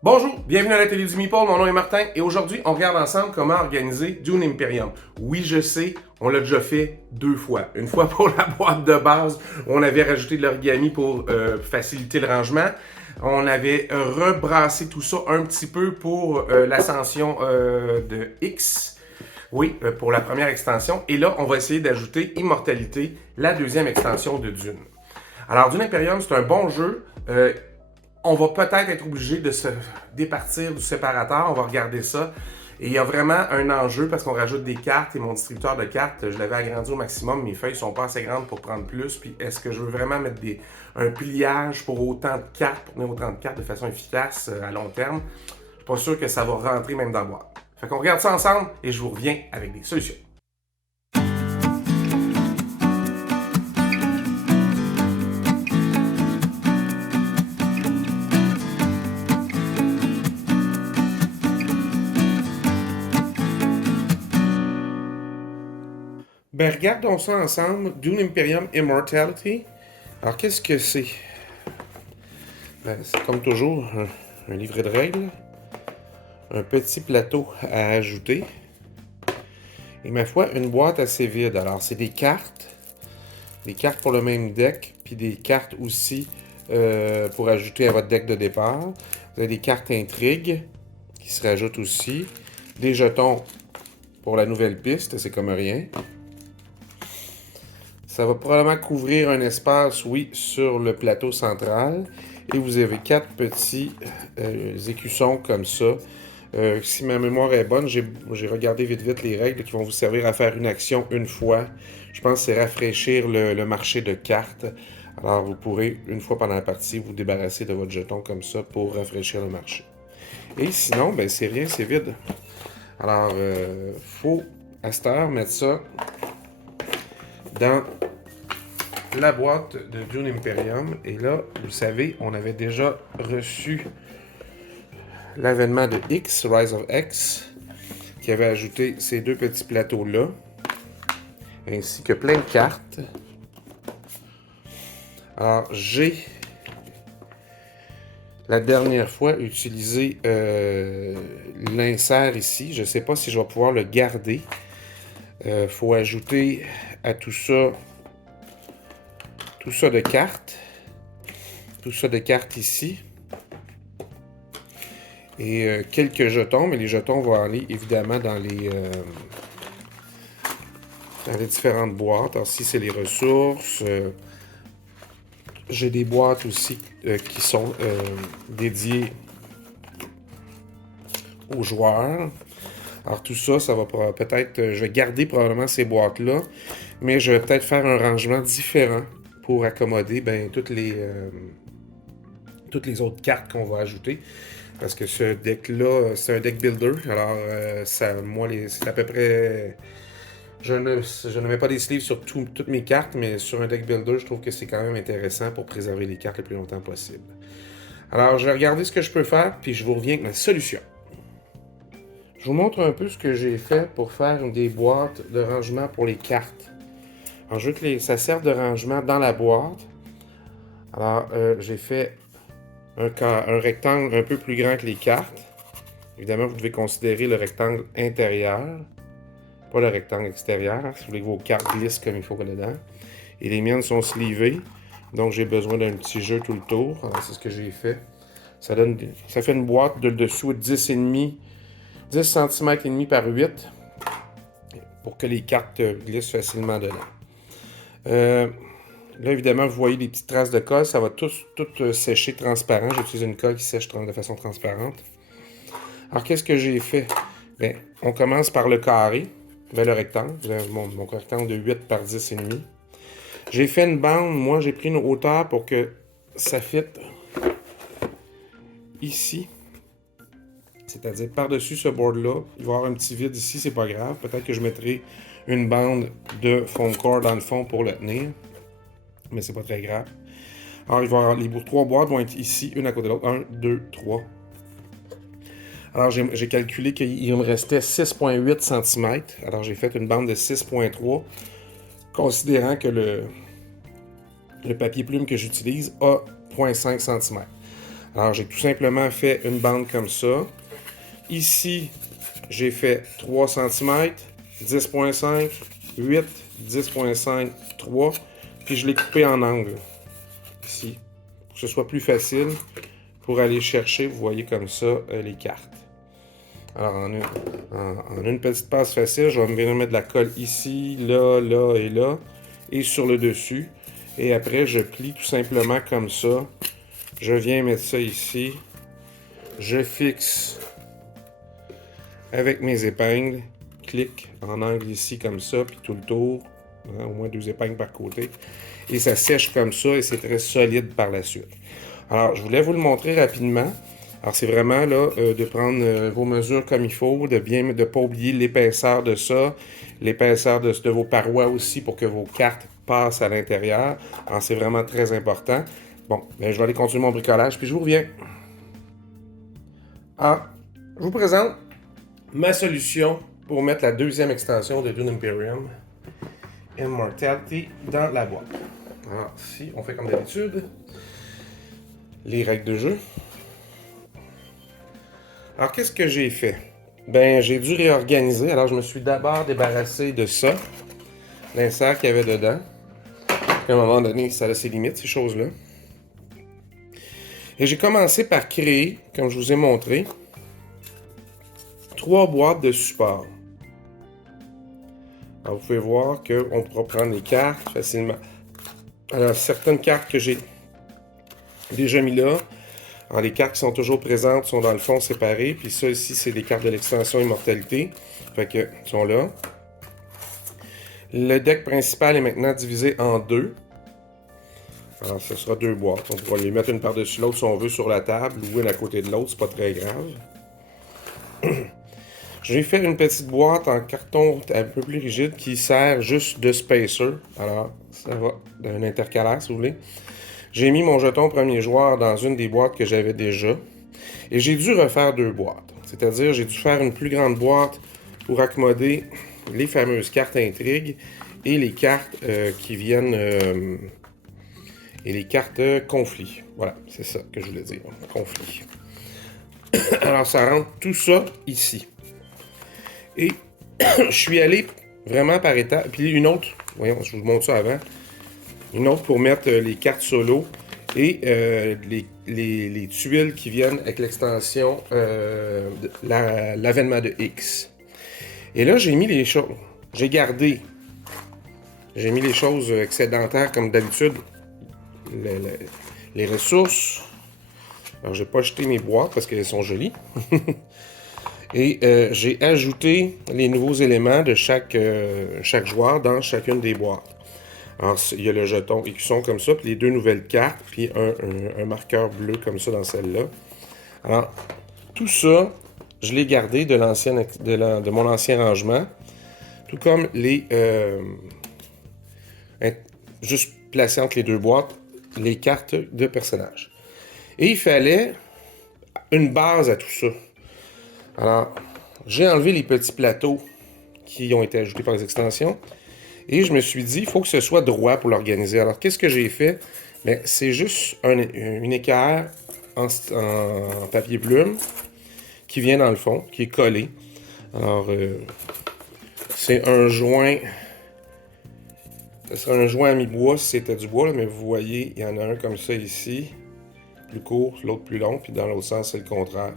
Bonjour, bienvenue à la télé du Meeple, mon nom est Martin et aujourd'hui on regarde ensemble comment organiser Dune Imperium. Oui, je sais, on l'a déjà fait deux fois. Une fois pour la boîte de base où on avait rajouté de l'origami pour faciliter le rangement. On avait rebrassé tout ça un petit peu pour l'ascension de X. Oui, pour la première extension. Et là, on va essayer d'ajouter Immortalité, la deuxième extension de Dune. Alors, Dune Imperium, c'est un bon jeu. On va peut-être être obligé de se départir du séparateur. On va regarder ça. Et il y a vraiment un enjeu parce qu'on rajoute des cartes et mon distributeur de cartes, je l'avais agrandi au maximum. Mes feuilles sont pas assez grandes pour prendre plus. Puis est-ce que je veux vraiment mettre un pliage pour autant de cartes, pour tenir autant de cartes de façon efficace à long terme? Je suis pas sûr que ça va rentrer même dans le boîte. Fait qu'on regarde ça ensemble et je vous reviens avec des solutions. Ben, regardons ça ensemble. Dune Imperium Immortality. Alors, qu'est-ce que c'est? Ben, c'est comme toujours un livret de règles. Un petit plateau à ajouter. Et ma foi, une boîte assez vide. Alors, c'est des cartes. Des cartes pour le même deck. Puis des cartes aussi pour ajouter à votre deck de départ. Vous avez des cartes intrigues qui se rajoutent aussi. Des jetons pour la nouvelle piste. C'est comme rien. Ça va probablement couvrir un espace, oui, sur le plateau central. Et vous avez quatre petits écussons comme ça. Si ma mémoire est bonne, j'ai regardé vite les règles qui vont vous servir à faire une action une fois. Je pense que c'est rafraîchir le marché de cartes. Alors vous pourrez, une fois pendant la partie, vous débarrasser de votre jeton comme ça pour rafraîchir le marché. Et sinon, ben c'est rien, c'est vide. Alors, faut à cette heure mettre ça dans la boîte de Dune Imperium. Et là, vous savez, on avait déjà reçu l'avènement de X, Rise of X, qui avait ajouté ces deux petits plateaux-là, ainsi que plein de cartes. Alors, j'ai la dernière fois utilisé l'insert ici. Je ne sais pas si je vais pouvoir le garder. Faut ajouter à tout ça de cartes. Tout ça de cartes ici. Et quelques jetons, mais les jetons vont aller évidemment dans les différentes boîtes. Alors, si c'est les ressources, j'ai des boîtes aussi qui sont dédiées aux joueurs. Alors, tout ça, ça va peut-être... je vais garder probablement ces boîtes-là, mais je vais peut-être faire un rangement différent pour accommoder toutes les autres cartes qu'on va ajouter. Parce que ce deck-là, c'est un deck builder. Alors, c'est à peu près... Je ne mets pas des sleeves sur toutes mes cartes, mais sur un deck builder, je trouve que c'est quand même intéressant pour préserver les cartes le plus longtemps possible. Alors, je vais regarder ce que je peux faire, puis je vous reviens avec ma solution. Je vous montre un peu ce que j'ai fait pour faire des boîtes de rangement pour les cartes. Alors, je veux que ça serve de rangement dans la boîte. Alors, j'ai fait un rectangle un peu plus grand que les cartes. Évidemment, vous devez considérer le rectangle intérieur, pas le rectangle extérieur, si vous voulez que vos cartes glissent comme il faut dedans. Et les miennes sont sleevées, donc j'ai besoin d'un petit jeu tout le tour. Alors, c'est ce que j'ai fait. Ça fait une boîte de dessous de 10 cm et demi par 8 pour que les cartes glissent facilement dedans. Là, évidemment, vous voyez des petites traces de colle. Ça va tout sécher transparent. J'utilise une colle qui sèche de façon transparente. Alors, qu'est-ce que j'ai fait? Bien, on commence par le carré. Bien, le rectangle. Vous avez mon rectangle de 8 par 10 et demi. J'ai fait une bande. Moi, j'ai pris une hauteur pour que ça fitte ici. C'est-à-dire par-dessus ce board-là. Il va y avoir un petit vide ici, c'est pas grave. Peut-être que je mettrai une bande de foam core dans le fond pour le tenir. Mais c'est pas très grave. Alors, il va y avoir, les trois boîtes vont être ici, une à côté de l'autre. 1, 2, 3. Alors, j'ai calculé qu'il me restait 6,8 cm. Alors, j'ai fait une bande de 6,3, considérant que le papier plume que j'utilise a 0,5 cm. Alors, j'ai tout simplement fait une bande comme ça. Ici, j'ai fait 3 cm, 10.5, 8, 10.5, 3, puis je l'ai coupé en angle, ici, pour que ce soit plus facile pour aller chercher, vous voyez comme ça, les cartes. Alors, en une petite passe facile, je vais venir mettre de la colle ici, là, là et là, et sur le dessus. Et après, je plie tout simplement comme ça. Je viens mettre ça ici. Je fixe avec mes épingles. Clique en angle ici comme ça, puis tout le tour. Hein, au moins 2 épingles par côté. Et ça sèche comme ça et c'est très solide par la suite. Alors, je voulais vous le montrer rapidement. Alors, c'est vraiment là de prendre vos mesures comme il faut, de bien ne pas oublier l'épaisseur de ça, l'épaisseur de vos parois aussi pour que vos cartes passent à l'intérieur. Alors, c'est vraiment très important. Bon, ben, je vais aller continuer mon bricolage, puis je vous reviens. Alors, je vous présente ma solution pour mettre la deuxième extension de Dune Imperium Immortality dans la boîte. Alors, ici, on fait comme d'habitude les règles de jeu. Alors, qu'est-ce que j'ai fait? Ben, j'ai dû réorganiser. Alors, je me suis d'abord débarrassé de ça, l'insert qu'il y avait dedans. À un moment donné, ça a ses limites, ces choses-là. Et j'ai commencé par créer, comme je vous ai montré, 3 boîtes de support. Alors, vous pouvez voir qu'on pourra prendre les cartes facilement. Alors, certaines cartes que j'ai déjà mis là, alors, les cartes qui sont toujours présentes sont dans le fond séparées. Puis ça ici, c'est des cartes de l'extension Immortalité. Fait que, sont là. Le deck principal est maintenant divisé en 2. Alors, ce sera 2 boîtes. On pourra les mettre une par-dessus l'autre si on veut sur la table ou une à côté de l'autre. C'est pas très grave. J'ai fait une petite boîte en carton un peu plus rigide qui sert juste de spacer. Alors, ça va d'un intercalaire si vous voulez. J'ai mis mon jeton premier joueur dans une des boîtes que j'avais déjà. Et j'ai dû refaire 2 boîtes. C'est-à-dire, j'ai dû faire une plus grande boîte pour accommoder les fameuses cartes intrigues et les cartes qui viennent... et les cartes conflits. Voilà, c'est ça que je voulais dire. Conflit. Alors, ça rentre tout ça ici. Et je suis allé vraiment par étapes. Puis une autre, voyons, je vous montre ça avant. Une autre pour mettre les cartes solo et les tuiles qui viennent avec l'extension l'avènement de X. Et là, j'ai mis les choses. J'ai gardé. J'ai mis les choses excédentaires comme d'habitude. Les ressources. Alors, j'ai pas jeté mes boîtes parce qu'elles sont jolies. Et j'ai ajouté les nouveaux éléments de chaque joueur dans chacune des boîtes. Alors, il y a le jeton écusson comme ça, puis les 2 nouvelles cartes, puis un marqueur bleu comme ça dans celle-là. Alors, tout ça, je l'ai gardé de mon ancien rangement, tout comme les... juste placer entre les 2 boîtes les cartes de personnages. Et il fallait une base à tout ça. Alors, j'ai enlevé les petits plateaux qui ont été ajoutés par les extensions. Et je me suis dit, il faut que ce soit droit pour l'organiser. Alors, qu'est-ce que j'ai fait? Bien, c'est juste une équerre en papier plume qui vient dans le fond, qui est collé. Alors, c'est un joint. Ce serait un joint à mi-bois si c'était du bois, là, mais vous voyez, il y en a un comme ça ici, plus court, l'autre plus long, puis dans l'autre sens, c'est le contraire.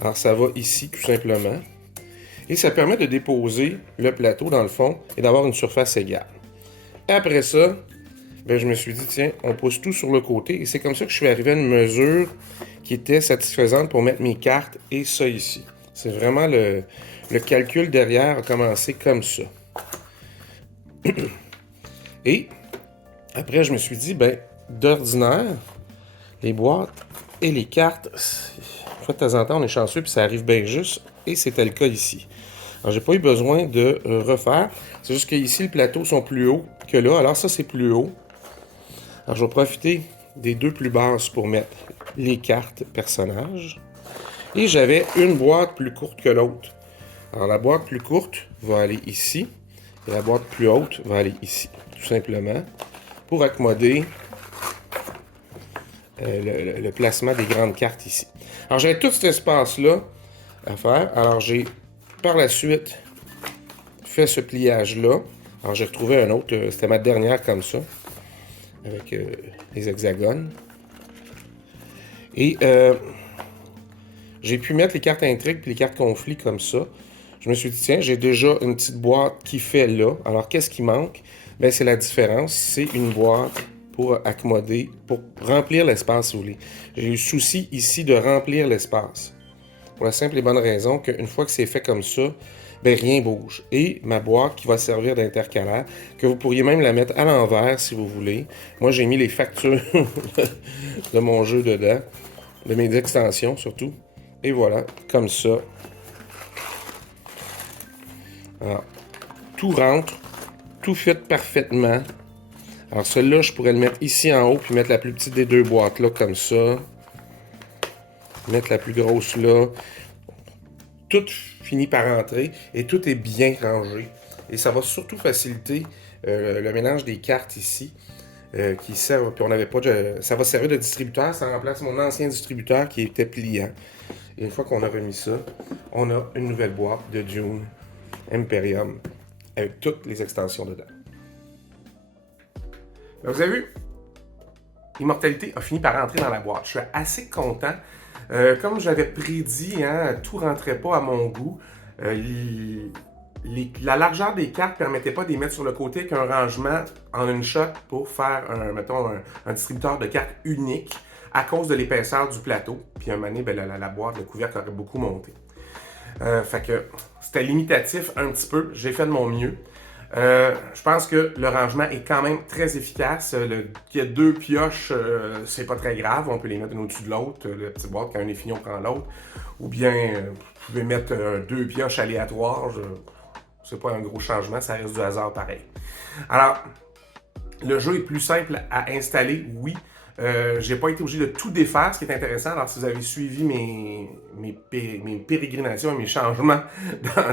Alors, ça va ici, tout simplement. Et ça permet de déposer le plateau dans le fond et d'avoir une surface égale. Et après ça, ben, je me suis dit, tiens, on pousse tout sur le côté. Et c'est comme ça que je suis arrivé à une mesure qui était satisfaisante pour mettre mes cartes et ça ici. C'est vraiment le calcul derrière a commencé comme ça. Et après, je me suis dit, ben, d'ordinaire, les boîtes et les cartes, de temps en temps, on est chanceux puis ça arrive bien juste. Et c'était le cas ici. Alors, j'ai pas eu besoin de refaire. C'est juste qu'ici, les plateaux sont plus hauts que là. Alors, ça, c'est plus haut. Alors, je vais profiter des 2 plus basses pour mettre les cartes personnages. Et j'avais une boîte plus courte que l'autre. Alors, la boîte plus courte va aller ici. Et la boîte plus haute va aller ici. Tout simplement. Pour accommoder le placement des grandes cartes ici. Alors, j'avais tout cet espace-là à faire. Alors, j'ai par la suite fait ce pliage-là. Alors, j'ai retrouvé un autre. C'était ma dernière comme ça, avec les hexagones. Et j'ai pu mettre les cartes intrigues et les cartes conflits comme ça. Je me suis dit, tiens, j'ai déjà une petite boîte qui fait là. Alors, qu'est-ce qui manque? Bien, c'est la différence. C'est une boîte pour accommoder, pour remplir l'espace, si vous voulez. J'ai eu le souci ici de remplir l'espace. Pour la simple et bonne raison qu'une fois que c'est fait comme ça, bien, rien bouge. Et ma boîte qui va servir d'intercalaire, que vous pourriez même la mettre à l'envers si vous voulez. Moi, j'ai mis les factures de mon jeu dedans, de mes extensions surtout. Et voilà, comme ça. Alors, tout rentre, tout fit parfaitement. Alors, celle-là, je pourrais le mettre ici en haut, puis mettre la plus petite des deux boîtes là, comme ça. Mettre la plus grosse là. Tout finit par rentrer et tout est bien rangé. Et ça va surtout faciliter le mélange des cartes ici. Qui servent, puis on n'avait pas de... Ça va servir de distributeur, ça remplace mon ancien distributeur qui était pliant. Et une fois qu'on a remis ça, on a une nouvelle boîte de Dune Imperium avec toutes les extensions dedans. Là, vous avez vu, Immortalité a fini par rentrer dans la boîte. Je suis assez content. Comme j'avais prédit, hein, tout ne rentrait pas à mon goût. La largeur des cartes ne permettait pas de les mettre sur le côté avec un rangement en une shot pour faire, mettons, un distributeur de cartes unique à cause de l'épaisseur du plateau. Puis un moment donné, ben, la boîte, le couvercle aurait beaucoup monté. Fait que c'était limitatif un petit peu. J'ai fait de mon mieux. Je pense que le rangement est quand même très efficace. Qu'il y a deux pioches, c'est pas très grave. On peut les mettre une au-dessus de l'autre. La petite boîte, quand un est fini, on prend l'autre. Ou bien, vous pouvez mettre deux pioches aléatoires. C'est pas un gros changement, ça reste du hasard pareil. Alors, le jeu est plus simple à installer, oui. J'ai pas été obligé de tout défaire, ce qui est intéressant. Alors, si vous avez suivi mes pérégrinations et mes changements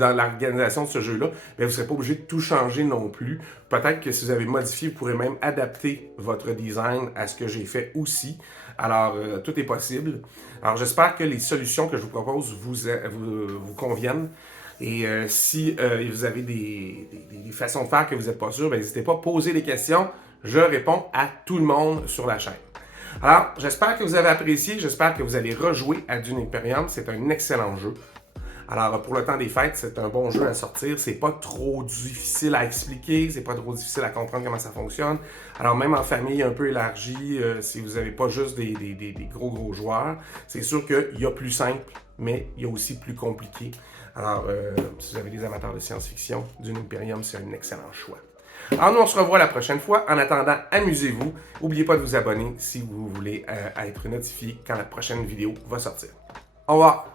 dans l'organisation de ce jeu-là, bien, vous ne serez pas obligé de tout changer non plus. Peut-être que si vous avez modifié, vous pourrez même adapter votre design à ce que j'ai fait aussi. Alors, tout est possible. Alors, j'espère que les solutions que je vous propose vous conviennent. Et si vous avez des façons de faire que vous n'êtes pas sûr, n'hésitez pas à poser des questions. Je réponds à tout le monde sur la chaîne. Alors, j'espère que vous avez apprécié. J'espère que vous allez rejouer à Dune Imperium. C'est un excellent jeu. Alors, pour le temps des fêtes, c'est un bon jeu à sortir. C'est pas trop difficile à expliquer. C'est pas trop difficile à comprendre comment ça fonctionne. Alors, même en famille un peu élargie, si vous n'avez pas juste des gros joueurs, c'est sûr qu'il y a plus simple, mais il y a aussi plus compliqué. Alors, si vous avez des amateurs de science-fiction, Dune Imperium, c'est un excellent choix. Alors, nous, on se revoit la prochaine fois. En attendant, amusez-vous. N'oubliez pas de vous abonner si vous voulez être notifié quand la prochaine vidéo va sortir. Au revoir!